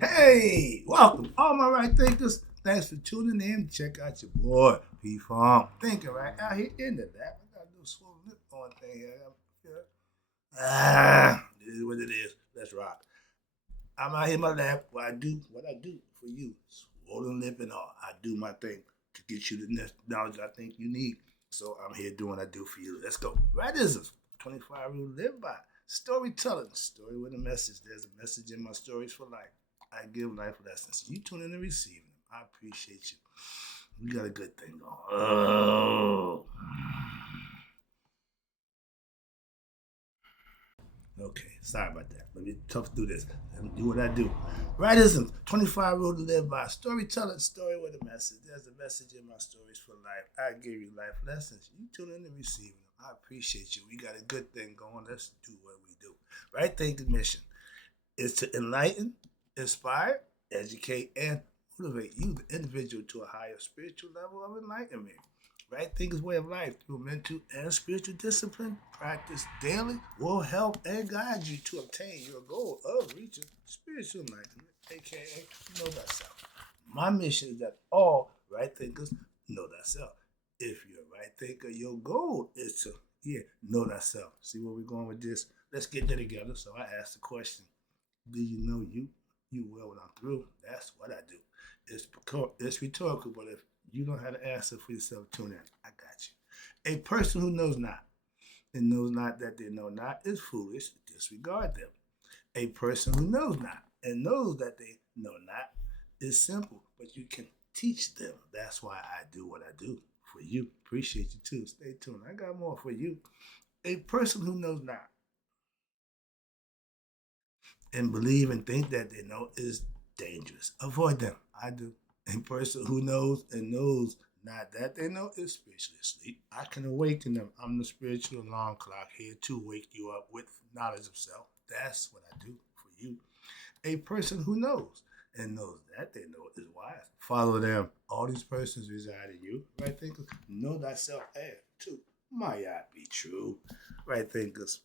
Hey, welcome, all my right thinkers. Thanks for tuning in. Check out your boy, P Farm. Thinking right out here into that. I got a little swollen lip on thing here. This is what it is. Let's rock. I'm out here in my lab where I do what I do for you. Swollen lip and all. I do my thing to get you the knowledge I think you need. So I'm here doing what I do for you. Let's go. Rightism. 25 rule to live by. Storytelling. Story with a message. There's a message in my stories for life. I give life lessons. You tune in and receive them. I appreciate you. We got a good thing going. Oh. Okay, sorry about that. Let me tough through this. Let me do what I do. Rightism, 25 rule to live by. Storytelling, story with a message. There's a message in my stories for life. I give you life lessons. You tune in and receive them. I appreciate you. We got a good thing going. Let's do what we do. Right thinking mission is to enlighten, inspire, educate, and motivate you, the individual, to a higher spiritual level of enlightenment. Right thinkers way of life through mental and spiritual discipline, practice daily will help and guide you to obtain your goal of reaching spiritual enlightenment, aka know thyself. My mission is that all right thinkers know thyself. If you're a right thinker, your goal is to know thyself. See where we're going with this? Let's get there together. So I asked the question, do you know you? You will when I'm through. That's what I do. It's rhetorical, but if you don't have the answer for yourself, tune in. I got you. A person who knows not and knows not that they know not is foolish. Disregard them. A person who knows not and knows that they know not is simple, but you can teach them. That's why I do what I do for you. Appreciate you too. Stay tuned. I got more for you. A person who knows not and believe and think that they know is dangerous. Avoid them. I do. A person who knows and knows not that they know is spiritually asleep. I can awaken them. I'm the spiritual alarm clock here to wake you up with knowledge of self. That's what I do for you. A person who knows and knows that they know is wise. Follow them. All these persons reside in you. Right thinkers, know thyself as too. Might not be true. Right thinkers,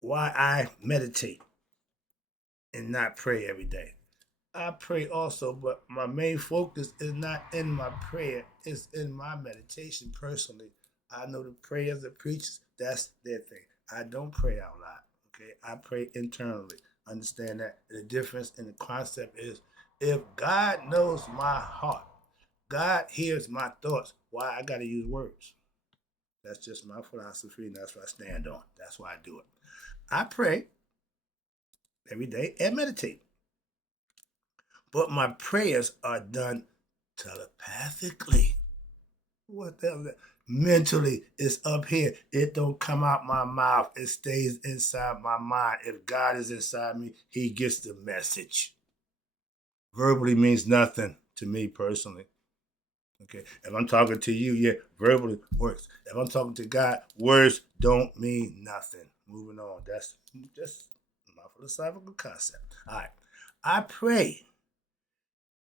why I meditate and not pray every day. I pray also, but my main focus is not in my prayer, it's in my meditation personally. I know the prayers of preachers, that's their thing. I don't pray out loud. Okay. I pray internally. Understand that the difference in the concept is if God knows my heart, God hears my thoughts, why I gotta use words. That's just my philosophy and that's what I stand on. That's why I do it. I pray every day and meditate. But my prayers are done telepathically. What the hell is that? Mentally, it's up here. It don't come out my mouth. It stays inside my mind. If God is inside me, he gets the message. Verbally means nothing to me personally. Okay. If I'm talking to you, yeah, verbally works. If I'm talking to God, words don't mean nothing. Moving on. That's just my philosophical concept. All right. I pray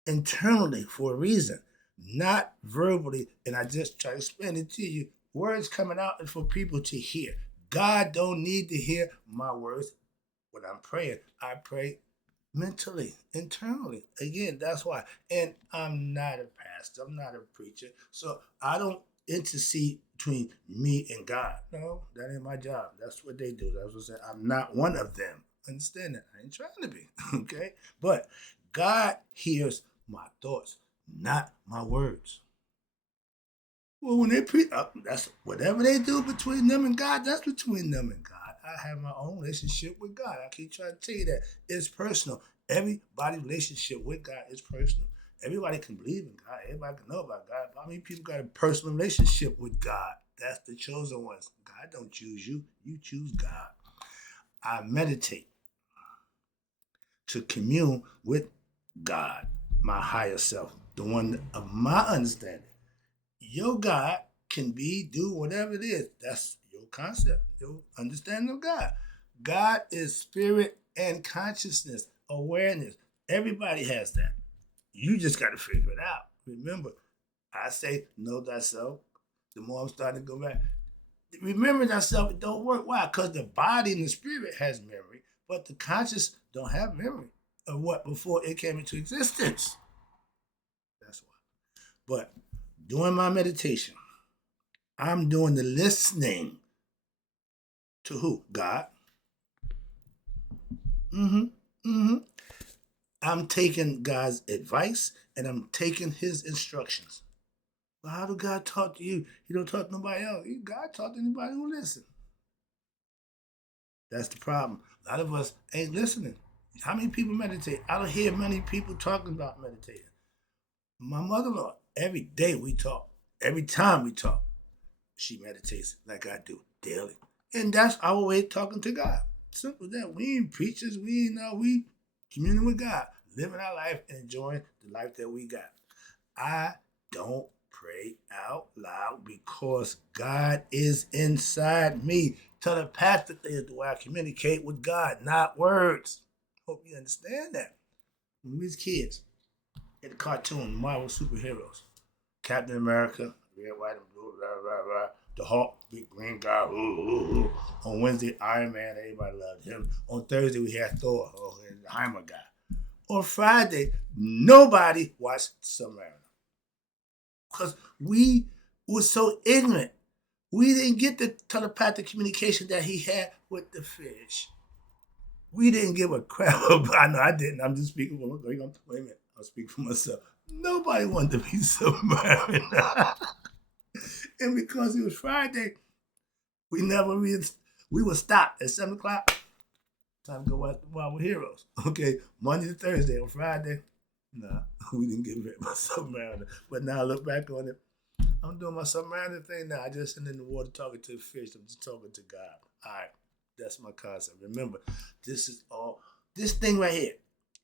internally for a reason, not verbally. And I just try to explain it to you. Words coming out is for people to hear. God don't need to hear my words when I'm praying. I pray mentally, internally. Again, that's why. And I'm not a pastor. I'm not a preacher. So I don't intercede between me and God. No, that ain't my job. That's what they do. That's what I'm saying. I'm not one of them. Understand that? I ain't trying to be. Okay? But God hears my thoughts, not my words. Well, when they preach, that's whatever they do between them and God. That's between them and God. I have my own relationship with God. I keep trying to tell you that it's personal. Everybody's relationship with God is personal. Everybody can believe in God. Everybody can know about God. But how many people got a personal relationship with God? That's the chosen ones. God don't choose you. You choose God. I meditate to commune with God, my higher self, the one of my understanding. Your God can do whatever it is. That's your concept, your understanding of God. God is spirit and consciousness, awareness. Everybody has that. You just got to figure it out. Remember, I say, know thyself. The more I'm starting to go back, remember thyself, it don't work. Why? Because the body and the spirit has memory, But the conscious don't have memory of what before it came into existence. That's why. But during my meditation, I'm doing the listening to who? God. Mm-hmm. Mm-hmm. I'm taking God's advice and I'm taking his instructions. Well, how do God talk to you? He don't talk to nobody else. God talk to anybody who listen. That's the problem. A lot of us ain't listening. How many people meditate? I don't hear many people talking about meditating. My mother-in-law, every day we talk. Every time we talk, she meditates like I do daily. And that's our way of talking to God. Simple as that. We ain't preachers. We communing with God, living our life and enjoying the life that we got. I don't pray out loud because God is inside me. Telepathically is the way I communicate with God, not words. Hope you understand that. When we was kids, in the cartoon, Marvel superheroes, Captain America, red, white, and blue, blah, blah, blah. The Hulk, big green guy. Ooh, ooh, ooh. On Wednesday, Iron Man, everybody loved him. On Thursday, we had Thor, the Heimer guy. On Friday, nobody watched Submariner because we were so ignorant. We didn't get the telepathic communication that he had with the fish. We didn't give a crap about. I know I didn't. I'm just speaking for myself. Wait a minute. I'll speak for myself. Nobody wanted to be Submariner. And because it was Friday, we would stop at 7 o'clock. Time to go watch the Marvel Heroes. Okay, Monday to Thursday. On Friday, nah, we didn't get rid of my Submariner. But now I look back on it, I'm doing my Submariner thing now. I just sit in the water talking to the fish. I'm just talking to God. All right, that's my concept. Remember, this thing right here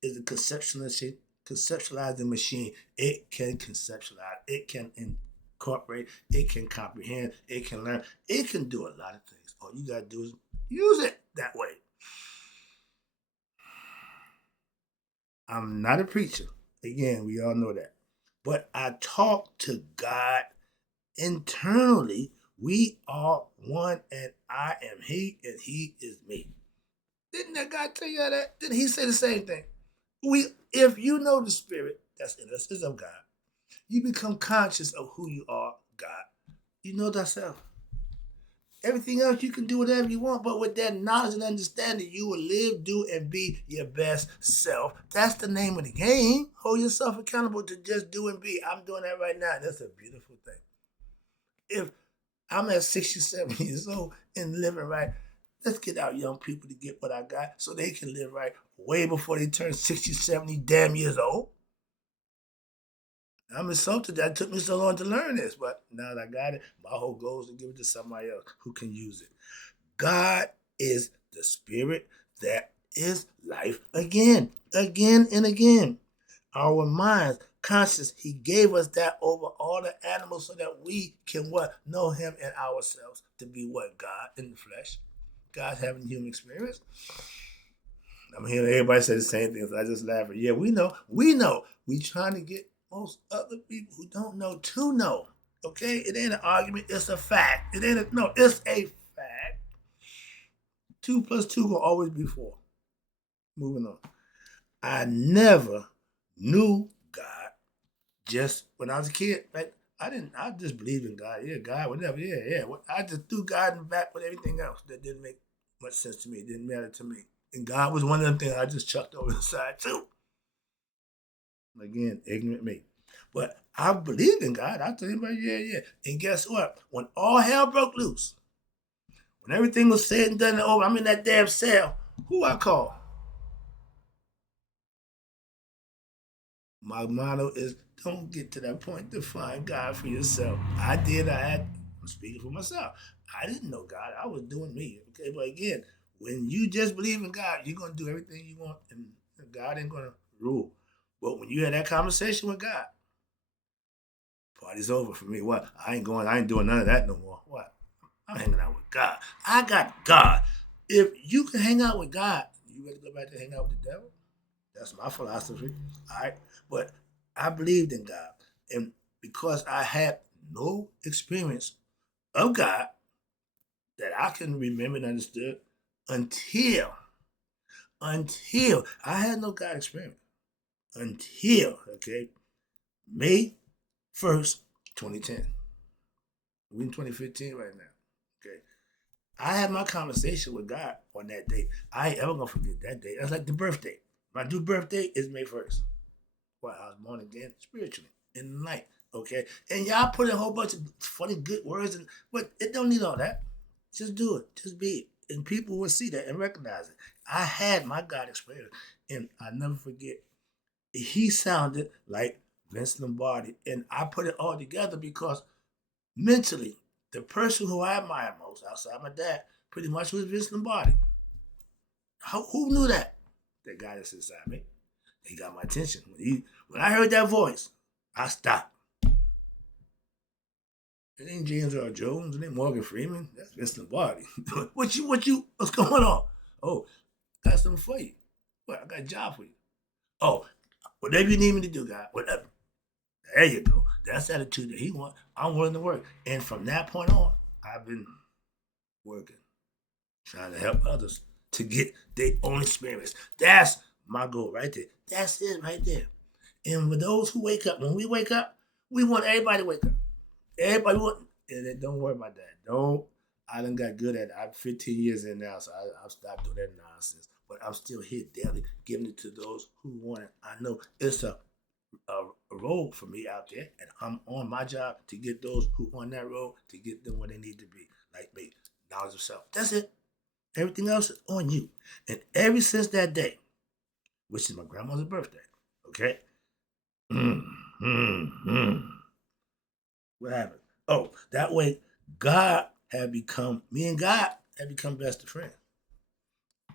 is a conceptualizing machine. It can conceptualize. It can incorporate. It can comprehend. It can learn. It can do a lot of things. All you got to do is use it that way. I'm not a preacher. Again, we all know that. But I talk to God internally. We are one, and I am He, and He is me. Didn't that God tell you that? Didn't He say the same thing? If you know the Spirit that's in us is of God, you become conscious of who you are, God. You know thyself. Everything else you can do whatever you want, but with that knowledge and understanding, you will live, do, and be your best self. That's the name of the game. Hold yourself accountable to just do and be. I'm doing that right now. That's a beautiful thing. If I'm at 67 years old and living right, let's get our young people to get what I got so they can live right way before they turn 60, 70 damn years old. I'm insulted that it took me so long to learn this, but now that I got it, my whole goal is to give it to somebody else who can use it. God is the spirit that is life again, again and again. Our minds, conscious, he gave us that over all the animals so that we can what? Know him and ourselves to be what? God in the flesh. God having human experience. I'm hearing everybody say the same thing, so I just laugh. Yeah, we know. We trying to get most other people who don't know to know. Okay? It ain't an argument, it's a fact. It's a fact. 2 plus 2 will always be 4. Moving on. I never knew God just when I was a kid. Like, I just believed in God. Yeah, God, whatever. Yeah. I just threw God in the back with everything else that didn't make much sense to me. It didn't matter to me. And God was one of them things I just chucked over the side too. Again, ignorant me. But I believed in God. I told anybody, yeah. And guess what? When all hell broke loose, when everything was said and done and over, I'm in that damn cell. Who I call? My motto is don't get to that point to find God for yourself. I'm speaking for myself. I didn't know God. I was doing me. Okay, but again, when you just believe in God, you're going to do everything you want, and God ain't going to rule. But when you had that conversation with God, party's over for me. What? I ain't doing none of that no more. What? I'm hanging out with God. I got God. If you can hang out with God, you ready to go back to hang out with the devil? That's my philosophy. All right. But I believed in God. And because I had no experience of God that I can remember and understood until until I had no God experience. Until, okay, May 1st, 2010. We're in 2015 right now. Okay. I had my conversation with God on that day. I ain't ever gonna forget that day. That's like the birthday. My due birthday is May 1st. Well, I was born again spiritually in the night. Okay. And y'all put in a whole bunch of funny good words but it don't need all that. Just do it. Just be it. And people will see that and recognize it. I had my God experience. And I never forget, he sounded like Vince Lombardi. And I put it all together because mentally, the person who I admire most outside my dad pretty much was Vince Lombardi. Who knew that? That guy that's inside me. He got my attention. When I heard that voice, I stopped. It ain't James Earl Jones, it ain't Morgan Freeman. That's Vince Lombardi. What's going on? Oh, got something for you. Well, I got a job for you. Oh, whatever you need me to do, guy, whatever. There you go. That's the attitude that he wants. I'm willing to work. And from that point on, I've been working, trying to help others to get their own experience. That's my goal right there. That's it right there. And for those who wake up, when we wake up, we want everybody to wake up. Everybody want, and don't worry about that. I done got good at it. I'm 15 years in now, so I've stopped doing that nonsense. But I'm still here daily, giving it to those who want it. I know it's a road for me out there, and I'm on my job to get those who on that road to get them where they need to be, like me, knowledge of self. That's it. Everything else is on you. And ever since that day, which is my grandmother's birthday, okay? What happened? Oh, that way, me and God had become best of friends.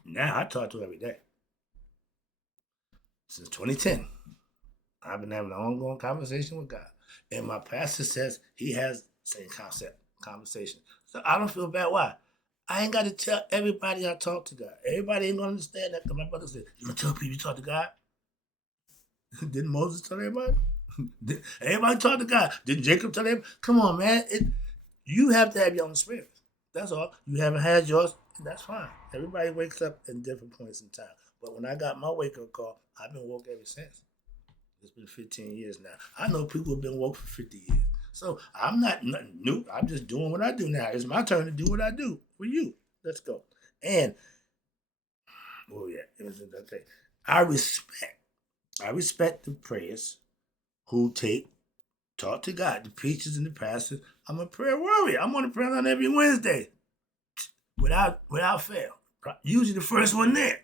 Now I talk to her every day. Since 2010, I've been having an ongoing conversation with God. And my pastor says he has the same conversation. So I don't feel bad. Why? I ain't got to tell everybody I talk to God. Everybody ain't going to understand that. Because my brother said, you going to tell people you talk to God? Didn't Moses tell everybody? Everybody talk to God. Didn't Jacob tell everybody? Come on, man. You have to have your own experience. That's all. You haven't had yours, that's fine. Everybody wakes up in different points in time. But when I got my wake-up call, I've been woke ever since. It's been 15 years now. I know people have been woke for 50 years. So I'm not nothing new. I'm just doing what I do now. It's my turn to do what I do for you. Let's go. And, oh yeah, it was okay. I respect the prayers who talk to God, the preachers and the pastors. I'm a prayer warrior. I'm on the prayer line every Wednesday, without fail. Usually the first one there.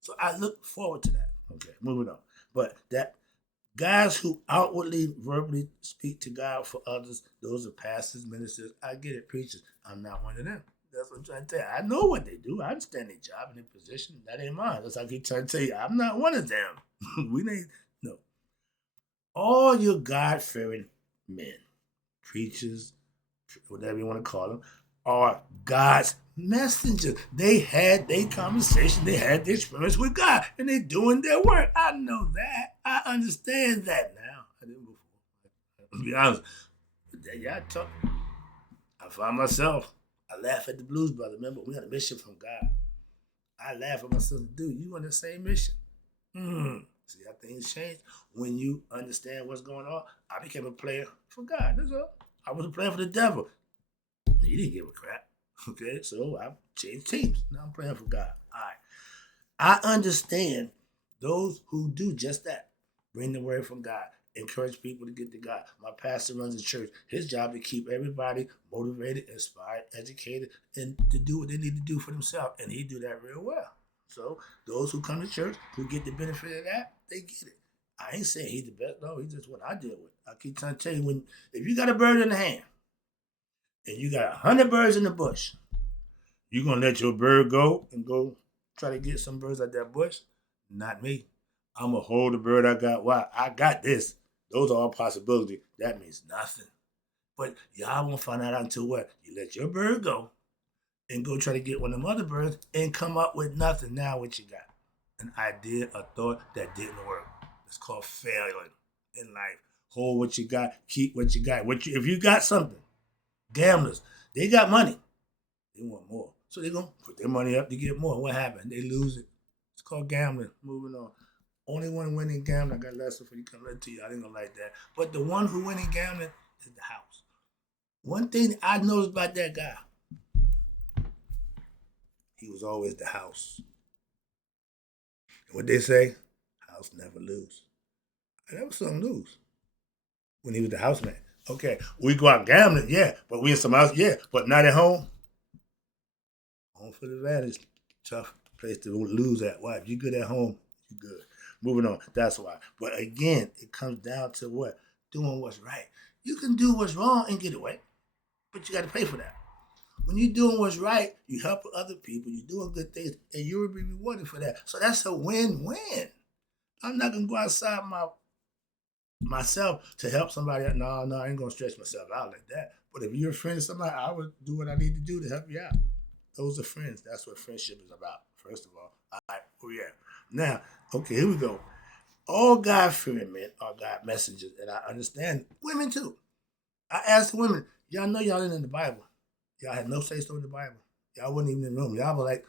So I look forward to that. Okay, moving on. But that guys who outwardly, verbally speak to God for others, those are pastors, ministers. I get it, preachers. I'm not one of them. That's what I'm trying to tell you. I know what they do. I understand their job and their position. That ain't mine. That's what I keep trying to tell you. I'm not one of them. No. All your God-fearing men, preachers, whatever you want to call them, are God's messengers. They had their conversation, they had their experience with God, and they're doing their work. I know that. I understand that now. I didn't before. To be honest, but that y'all talk. I find myself, I laugh at the Blues Brothers. Remember, we had a mission from God. I laugh at myself, dude, you on the same mission. See how things change? When you understand what's going on, I became a player for God. That's all. I was a player for the devil. He didn't give a crap. Okay, so I changed teams. Now I'm playing for God. All right. I understand those who do just that. Bring the word from God. Encourage people to get to God. My pastor runs a church. His job is to keep everybody motivated, inspired, educated, and to do what they need to do for themselves. And he do that real well. So those who come to church, who get the benefit of that, they get it. I ain't saying he's the best. No, he's just what I deal with. I keep trying to tell you, if you got a bird in the hand and you got 100 birds in the bush, you gonna let your bird go and go try to get some birds out that bush? Not me. I'm gonna hold the bird I got. Why? I got this. Those are all possibilities. That means nothing. But y'all won't find out until what? You let your bird go and go try to get one of them other birds and come up with nothing. Now what you got? An idea, a thought that didn't work. It's called failure in life. Hold what you got, keep what you got. If you got something, gamblers, they got money. They want more. So they're going to put their money up to get more. What happened? They lose it. It's called gambling. Moving on. Only one winning gambling. I got a lesson for you coming to you. I didn't gonna like that. But the one who winning gambling is the house. One thing I noticed about that guy, he was always the house. And what they say, house never lose. I never saw him lose when he was the houseman. Okay, we go out gambling, yeah, but we in some house, yeah, but not at home. Home for the advantage. Tough place to lose at. Why? If you good at home, you good. Moving on. That's why. But again, it comes down to what? Doing what's right. You can do what's wrong and get away, but you got to pay for that. When you're doing what's right, you help other people, you're doing good things, and you will be rewarded for that. So that's a win-win. I'm not gonna go outside myself to help somebody. No, I ain't gonna stretch myself out like that. But if you're a friend of somebody, I would do what I need to do to help you out. Those are friends. That's what friendship is about. First of all, oh yeah. Now, okay, here we go. All God-fearing men are God messengers, and I understand women too. I asked the women, y'all know y'all ain't in the Bible. Y'all had no say so in the Bible. Y'all wasn't even in the room. Y'all were like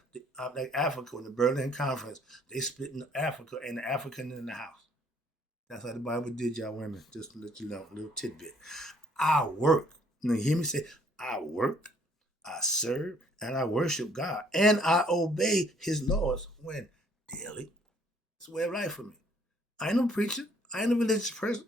Africa in the Berlin Conference. They split in Africa and the African in the house. That's how the Bible did y'all women. Just to let you know, a little tidbit. I work. You hear me say, I work, I serve, and I worship God. And I obey his laws when? Daily. It's a way of life for me. I ain't no preacher. I ain't a religious person.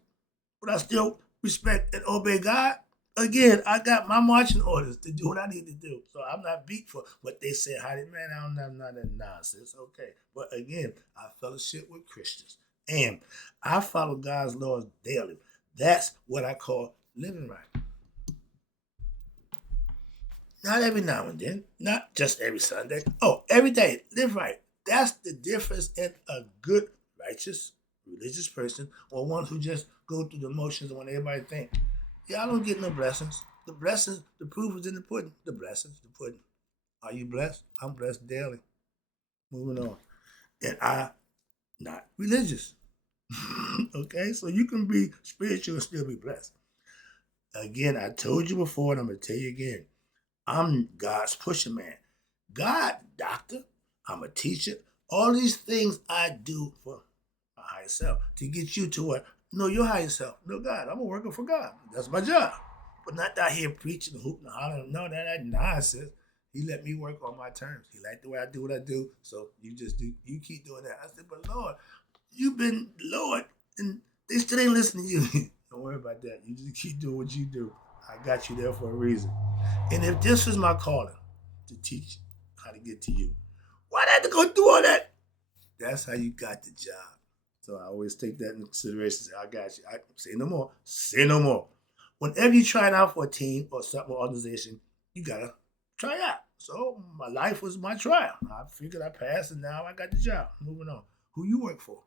But I still respect and obey God. Again, I got my marching orders to do what I need to do. So I'm not beat for what they say. How did man? I don't have none of that nonsense. Okay. But again, I fellowship with Christians. And I follow God's laws daily. That's what I call living right. Not every now and then, not just every Sunday. Oh, every day, live right. That's the difference in a good, righteous, religious person or one who just go through the motions and when everybody think. Y'all don't get no blessings. The blessings, the proof is in the pudding. The blessings, the pudding. Are you blessed? I'm blessed daily. Moving on. And I not religious. Okay, so you can be spiritual and still be blessed. Again, I told you before, and I'm gonna tell you again. I'm God's pusher man. God, doctor, I'm a teacher. All these things I do for my higher self to get you to what? Know your higher self. Know God. I'm a worker for God. That's my job. But not out here preaching, hooping, and hollering. No, that nonsense. He let me work on my terms. He liked the way I do what I do. So you just do. You keep doing that. I said, but Lord, you've been Lord, and they still ain't listening to you. Don't worry about that. You just keep doing what you do. I got you there for a reason. And if this was my calling to teach how to get to you, why'd I have to go through all that? That's how you got the job. So I always take that into consideration. Say, I got you. I say no more. Say no more. Whenever you're trying out for a team or something or organization, you gotta try out. So my life was my trial. I figured I passed and now I got the job. Moving on. Who you work for?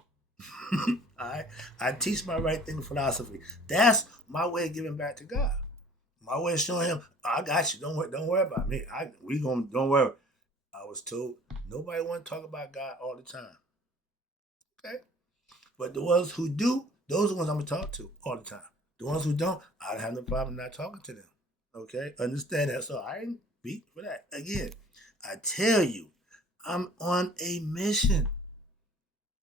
All right. I teach my right thinking philosophy. That's my way of giving back to God. My way of showing him, I got you. Don't worry about me. Don't worry. I was told nobody want to talk about God all the time. Okay? But the ones who do, those are the ones I'm gonna talk to all the time. The ones who don't, I don't have no problem not talking to them. Okay? Understand that. So I ain't beat for that. Again, I tell you, I'm on a mission.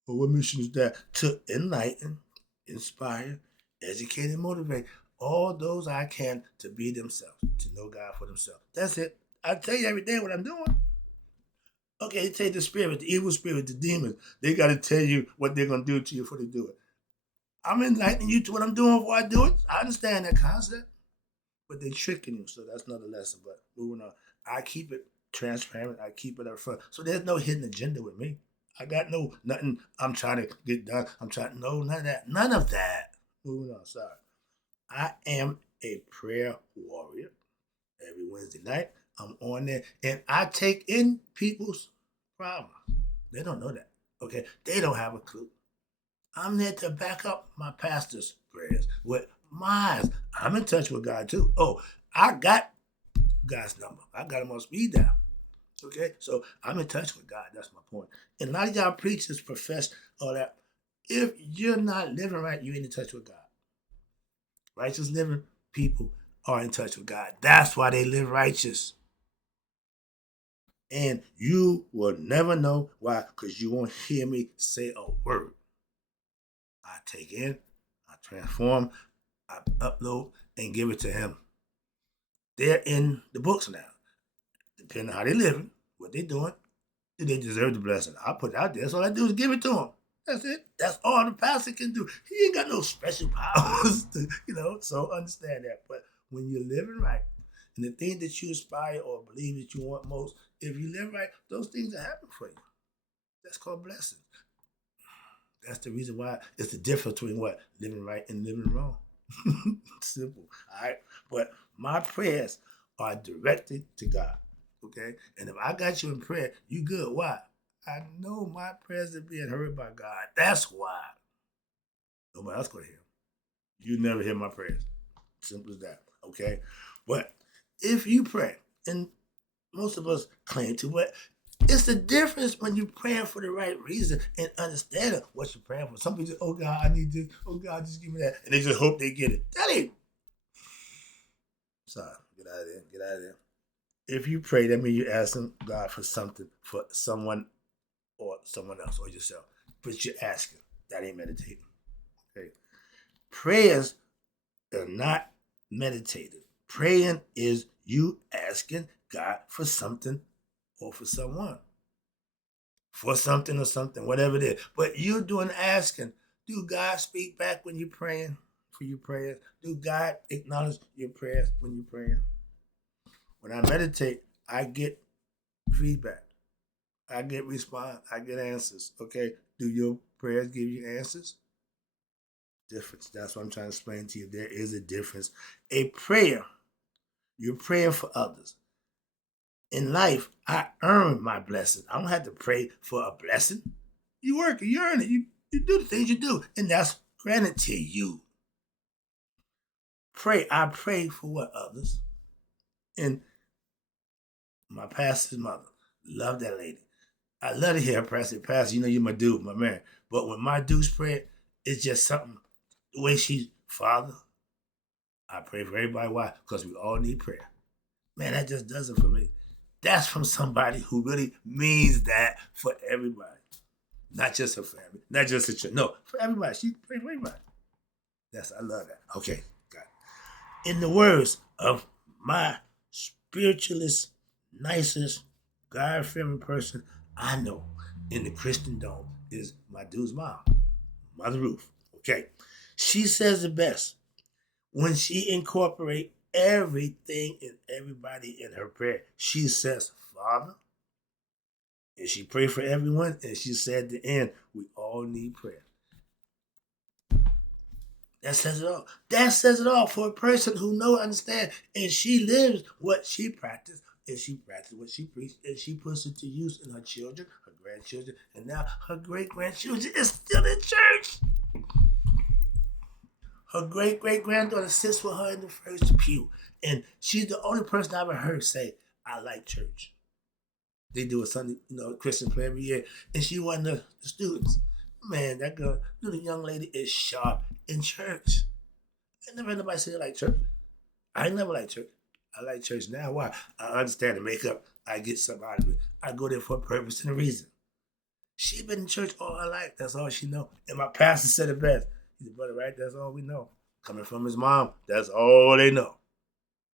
Well, what mission is that? To enlighten, inspire, educate, and motivate all those I can to be themselves, to know God for themselves. That's it. I tell you every day what I'm doing. Okay, take the spirit, the evil spirit, the demons. They got to tell you what they're going to do to you before they do it. I'm enlightening you to what I'm doing before I do it. I understand that concept, but they're tricking you. So that's another lesson. But moving on, I keep it transparent. I keep it up front. So there's no hidden agenda with me. I got nothing I'm trying to get done. None of that. None of that. Moving on, sorry. I am a prayer warrior. Every Wednesday night, I'm on there and I take in people's problems. They don't know that. Okay. They don't have a clue. I'm there to back up my pastor's prayers with mine. I'm in touch with God too. Oh, I got God's number. I got him on speed dial. Okay, so I'm in touch with God. That's my point. And a lot of y'all preachers profess all that. If you're not living right, you ain't in touch with God. Righteous living people are in touch with God. That's why they live righteous. And you will never know why, because you won't hear me say a word. I take in, I transform, I upload, and give it to him. They're in the books now. Depending on how they living, what they doing, do they deserve the blessing? I put it out there. So all I do is give it to them. That's it. That's all the pastor can do. He ain't got no special powers, so understand that. But when you're living right, and the thing that you aspire or believe that you want most, if you live right, those things will happen for you. That's called blessing. That's the reason why it's the difference between what? Living right and living wrong. Simple. All right. But my prayers are directed to God. Okay. And if I got you in prayer, you good. Why? I know my prayers are being heard by God. That's why. Nobody else gonna hear them. You never hear my prayers. Simple as that. Okay. But if you pray, and most of us claim to, but it's the difference when you're praying for the right reason and understanding what you're praying for. Some people say, oh God, I need this. Oh God, just give me that. And they just hope they get it. That ain't. Sorry, get out of there. Get out of there. If you pray, that means you're asking God for something for someone or someone else or yourself. But you're asking. That ain't meditating. Okay. Prayers are not meditative. Praying is you asking God for something or for someone. For something or something, whatever it is. But you're doing asking. Do God speak back when you're praying for your prayers? Do God acknowledge your prayers when you're praying? When I meditate, I get feedback. I get response. I get answers. Okay. Do your prayers give you answers? Difference. That's what I'm trying to explain to you. There is a difference. A prayer, you're praying for others. In life, I earn my blessing. I don't have to pray for a blessing. You work it, you earn it. You do the things you do, and that's granted to you. Pray. I pray for what others. And my pastor's mother, love that lady. I love to hear her pray. I say, Pastor, you're my dude, my man. But when my dude's prayer, it's just something, the way she's, Father, I pray for everybody. Why? Because we all need prayer. Man, that just does it for me. That's from somebody who really means that for everybody. Not just her family, not just the church. No, for everybody. She prayed for everybody. I love that. Okay, got it. In the words of my spiritualist, nicest, God-fearing person I know in the Christendom is my dude's mom, Mother Ruth. Okay, she says the best when she incorporate everything and everybody in her prayer. She says, Father, and she prayed for everyone, and she said at the end, we all need prayer. That says it all. That says it all for a person who knows, understand, and she lives what she practiced, and she practiced what she preached, and she puts it to use in her children, her grandchildren, and now her great-grandchildren is still in church. Her great-great-granddaughter sits with her in the first pew, and she's the only person I ever heard say, I like church. They do a Sunday, Christian play every year, and she one of the students. Man, that girl, little young lady, is sharp in church. I never heard nobody say they like church. I never like church. I like church now. Why? I understand the makeup. I get something out of it. I go there for a purpose and a reason. She been in church all her life. That's all she know. And my pastor said it best. He said, brother, right? That's all we know. Coming from his mom, that's all they know.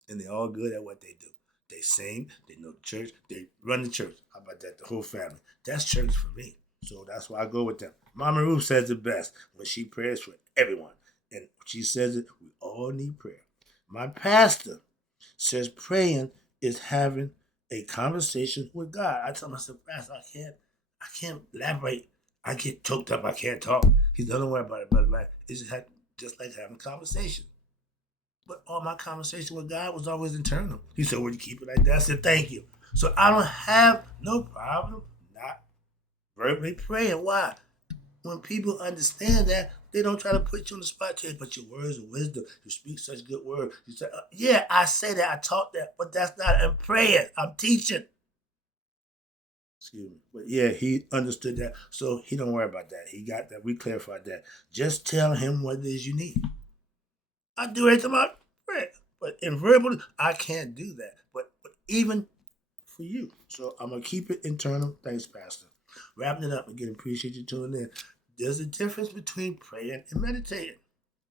And they're all good at what they do. They sing, they know the church, they run the church. How about that? The whole family. That's church for me. So that's why I go with them. Mama Ruth says it best when she prays for everyone. And she says it, we all need prayer. My pastor says praying is having a conversation with God. I tell myself, Pastor, I can't elaborate. I get choked up. I can't talk. He said, don't worry about it, brother, man. It's just like having a conversation. But all my conversation with God was always internal. He said, would you keep it like that? I said, thank you. So I don't have no problem not verbally praying. Why? When people understand that, they don't try to put you on the spot to but your words of wisdom. You speak such good words. You say, yeah, I say that, I taught that, but that's not in prayer. I'm teaching. Excuse me. But yeah, he understood that. So he don't worry about that. He got that. We clarified that. Just tell him what it is you need. I do everything I pray. But in verbal, I can't do that. But even for you. So I'm going to keep it internal. Thanks, Pastor. Wrapping it up again, appreciate you tuning in. There's a difference between praying and meditating.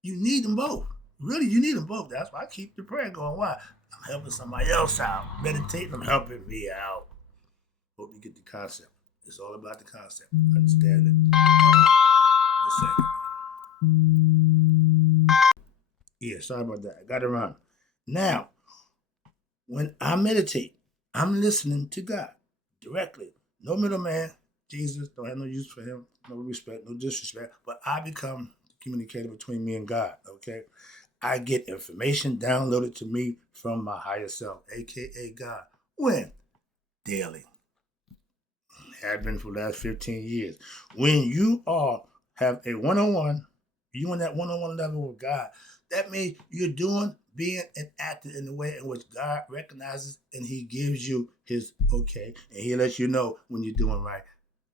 You need them both. Really, you need them both. That's why I keep the prayer going. Why? I'm helping somebody else out. Meditating, I'm helping me out. Hope you get the concept. It's all about the concept. Understand it? One second. Yeah, sorry about that. I got it wrong. Now, when I meditate, I'm listening to God directly. No middleman. Jesus, don't have no use for him, no respect, no disrespect. But I become the communicator between me and God, okay? I get information downloaded to me from my higher self, aka God. When? Daily. Have been for the last 15 years. When you have a one-on-one, you on that one-on-one level with God, that means you're doing, being, and acting in the way in which God recognizes and he gives you his okay. And he lets you know when you're doing right.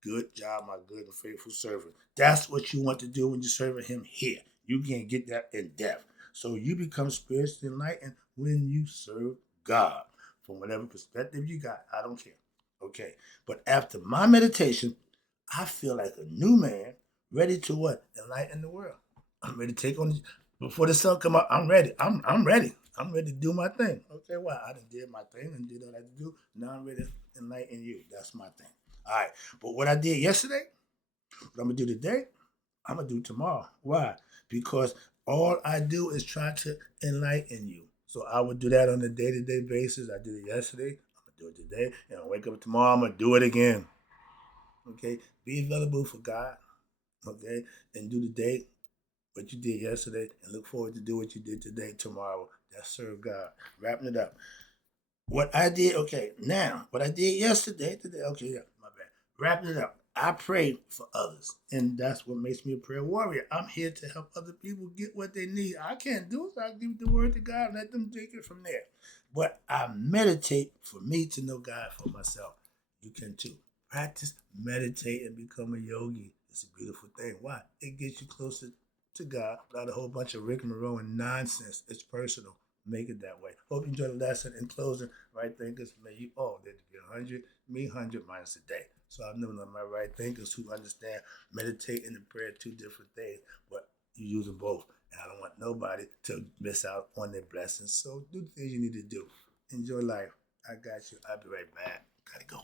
Good job, my good and faithful servant. That's what you want to do when you're serving him here. You can't get that in depth. So you become spiritually enlightened when you serve God. From whatever perspective you got, I don't care. Okay. But after my meditation, I feel like a new man, ready to what? Enlighten the world. I'm ready to take on before the sun come up. I'm ready. I'm ready. I'm ready to do my thing. Okay, well, I done did my thing and did what I had to do. Now I'm ready to enlighten you. That's my thing. All right. But what I did yesterday, what I'm gonna do today, I'm gonna do tomorrow. Why? Because all I do is try to enlighten you. So I would do that on a day-to-day basis. I did it yesterday. I'm gonna do it today, and I'll wake up tomorrow. I'm gonna do it again. Okay. Be available for God. Okay, and do the day what you did yesterday, and look forward to do what you did today, tomorrow. That's serve God. Wrapping it up. What I did, okay, now, what I did yesterday, today, okay, yeah, my bad. Wrapping it up. I pray for others, and that's what makes me a prayer warrior. I'm here to help other people get what they need. I can't do it, so I give the word to God and let them take it from there. But I meditate for me to know God for myself. You can too. Practice, meditate, and become a yogi. It's a beautiful thing. Why? It gets you closer to God without a whole bunch of rigmarole and nonsense. It's personal. Make it that way. Hope you enjoyed the lesson. In closing, right thinkers, may you all there to be 100, me 100 minus a day. So I've known my right thinkers who understand meditating and prayer, two different things, but you use them both. And I don't want nobody to miss out on their blessings. So do the things you need to do. Enjoy life. I got you. I'll be right back. Gotta go.